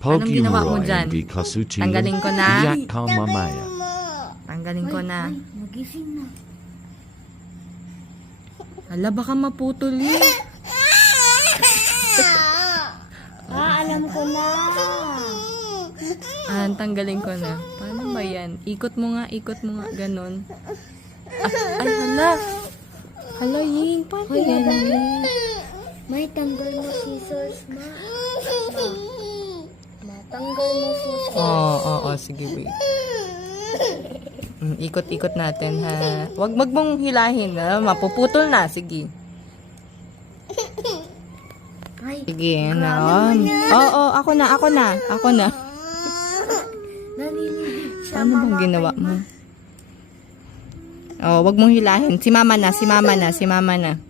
Anong ginawa mo Pag-iuroy dyan? hindi kasutiyo, Tanggalin ko na. tiyak ka mamaya. Tanggalin ko na. Nagising na. Hala, baka maputol yun. Alam ko na. Tanggalin ko na. Paano ba yan? Ikot mo nga, ganon. Ay, hala. Hala, Ying. Paano yan? May tanggal mo scissors, ma. Matanggal mo scissors. Oo, sige, wait. Ikot-ikot natin, ha? Wag mong hilahin, ha? Mapuputol na, sige. Ay, Sige, na. Oo, ako na. naliligid siya, Ano bang ginawa mo? Oh, wag mong hilahin. Si mama na.